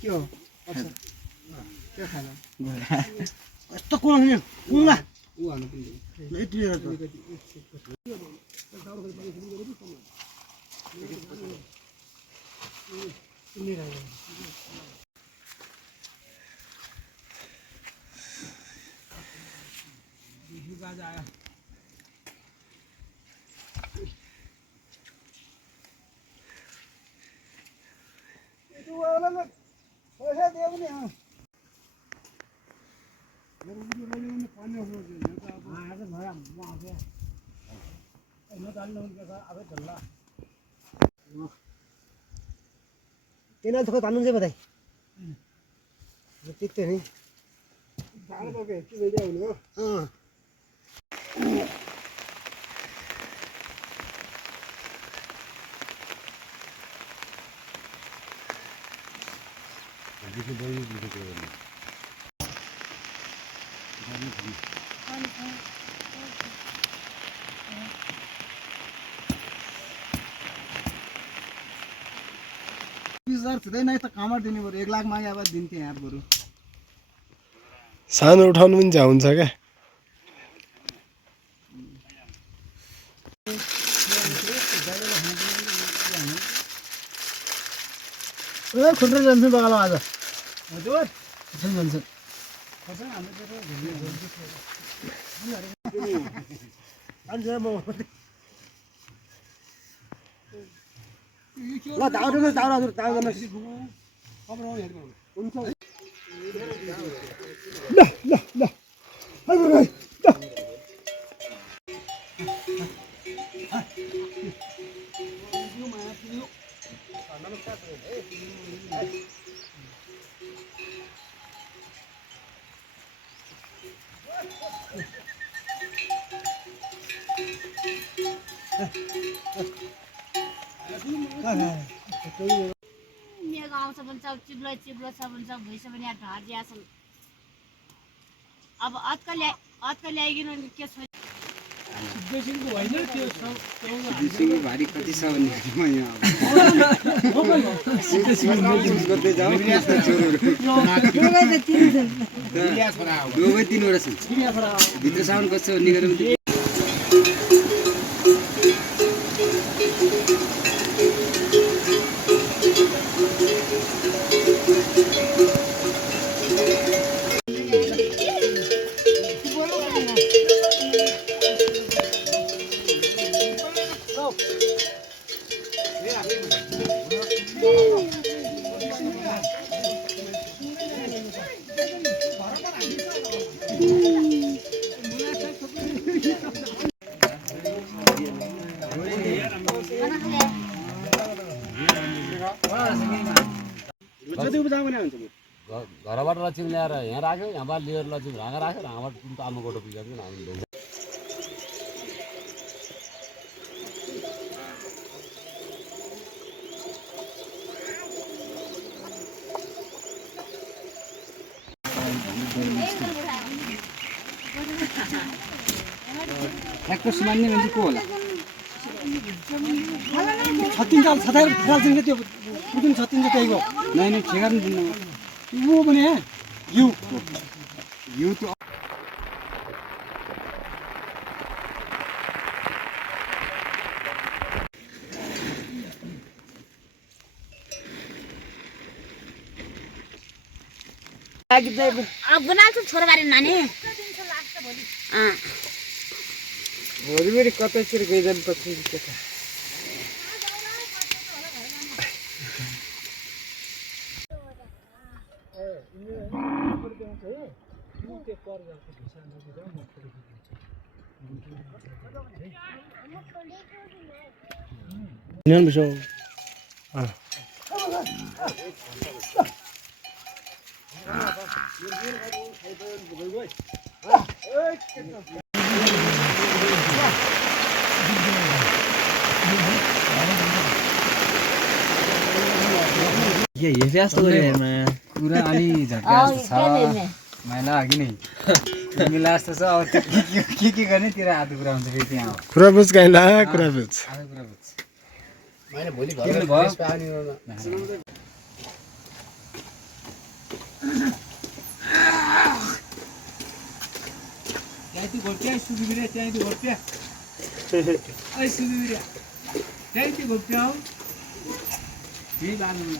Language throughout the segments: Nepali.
क्यों अच्छा क्या खाना तो कौन है कौन है वो आना पड़ेगा नहीं तो यार तो नहीं रहेगा बीजू का जाएगा तो वाला ना पैसा दे नहीं हां पानी हो गया हां अरे भरा वहां पे इन्हों डाल लो उनके साथ अबे चल रहा तेना तो तानून से बताई ठीक नहीं डाल दो के कि ले जाओ ना हां देखो भाई वीडियो कर रहे हैं नहीं तो कामर दिने बरु 1 लाख मागे अब दिन्थे यार बरु सानो उठाउनु पनि जा हुन्छ क्या ए खुट्रे जान्छ बगाल आज हजुर छन् जान्छ खर्चन हाम्रो चाहिँ अनि म ल दाउरा हजुर दाउरा हुन्छ ल ल ल हजुर भाइ मेरो आउँछ भन्छ चिप्लो चिप्लो छ भन्छ भुइँछ भने यहाँ ढाडिया छन् अब अत्क ल्याइकिन के छ सिद्धेश्वरको होइन त्यो सिद्धेश्वरको भारी कति छ भन्ने म यहाँ गर्दै जाऊ दुवै तीनवटा छन् भित्र साउन्ड कस्तो भन्ने गरौँ घरबाट लक्षिम ल्याएर यहाँ राख्यो यहाँबाट लिएर लक्षिम राँगा राख्यो राँगाबाट आमा गोटो पिकाएको हामी ट्र्याक्टर सुमान्ने मान्छे को होला छत्तिन चाल छतार फ्राल्छन् त्यो पुदिन छत्तिन चाहिँ त्यही हो नै नै ठेगा पनि दिनु वो पनि है यु त अब बनाउँछु छोराबारी नानी भोलिभोलि कतैतिर गइरहनु पर्छ नि त्यता Yan bisa. Ah. ये जस्तो गरेमा कुरा अलि झट्का जस्तो छ मैला अघि नै मिला जस्तो छ अब त्यो के गर्ने तेरो हात कुरा हुन्छ फेरि त्यहाँ हो कुरा बुझ गाइला कुरा बुझ आधा कुरा बुझ्छ मैले भोलि किन घर भयो? पानी त्यहाँदेखि घोप्ट्या सुबिबिरे त्यहाँदेखि घोप्ट्या ऐ सुबिबिरे त्यहाँदेखि घोप्ट्या हौ यही बाँध्नु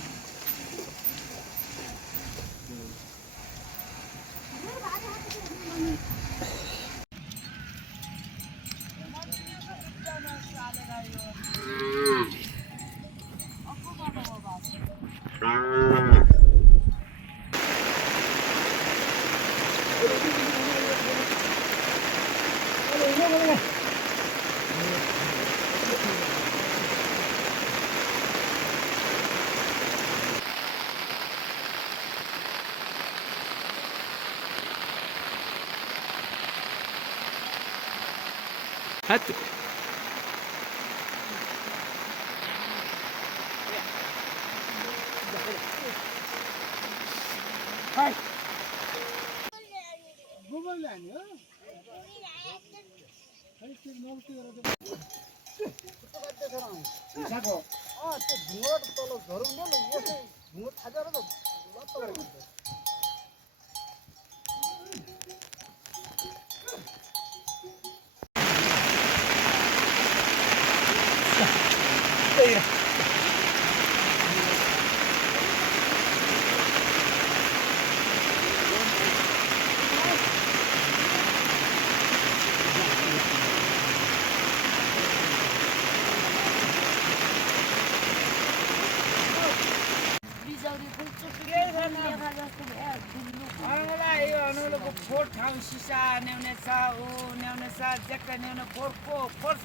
अनुलोको फोर ठाउँ सिसा न्याउने छ ऊ न्याउने छ ज्याक्का न्याउने फोरको फोर्छ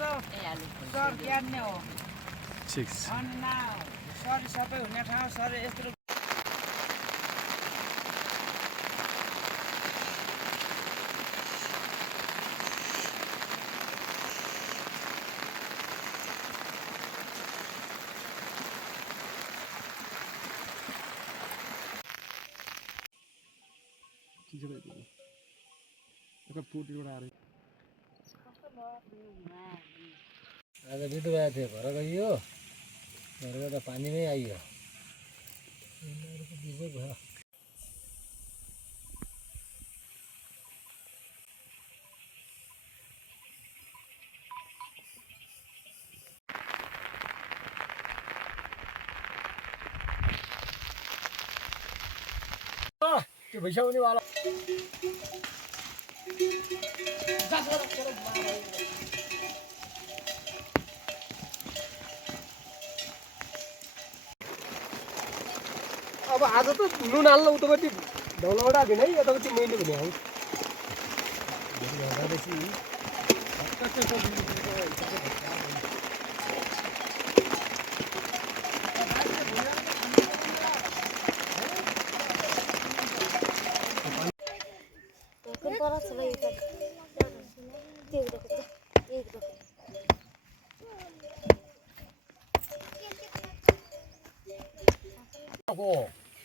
सर ज्ञान नै हो अनि न सरी सबै हुने ठाउँ सर यस्तो आज बिरुवा थियो घर गइयो घरबाट पानीमै आइयो भयो त्यो भइसक्यो वाला अब आज त नुन हाल्न उतापट्टि ढौलाबाट आएको है यतापट्टि मैले भने हौ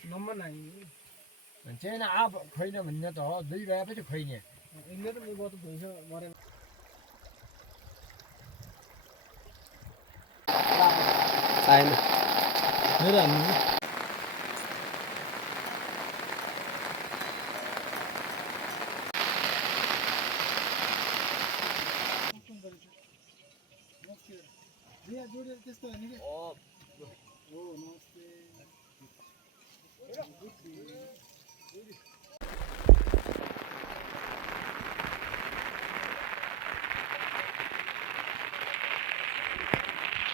नम्बर नाही चाहिँ आप खैन भन्ने त हो दुई भएपछि खैने इनले त म त भइस मरे छैन मेरो हामी जोडेर त्यस्तो हैन के ओ नमस्ते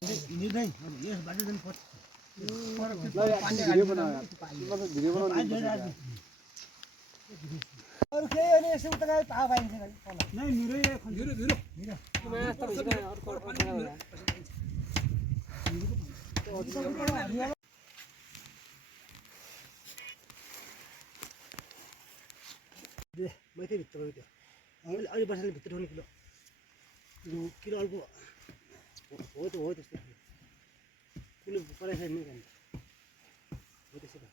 निर्दय यस बाटो दिन पर्छ अरू केही अनि यसो उता गए थाहा पाइन्छ नै मैथे भित्र गयो त्यो अहिले अहिले बसेर भित्र ठुलो किलो अल्पो हो त हो त्यस्तो किलो परेको छैन हो त्यसो त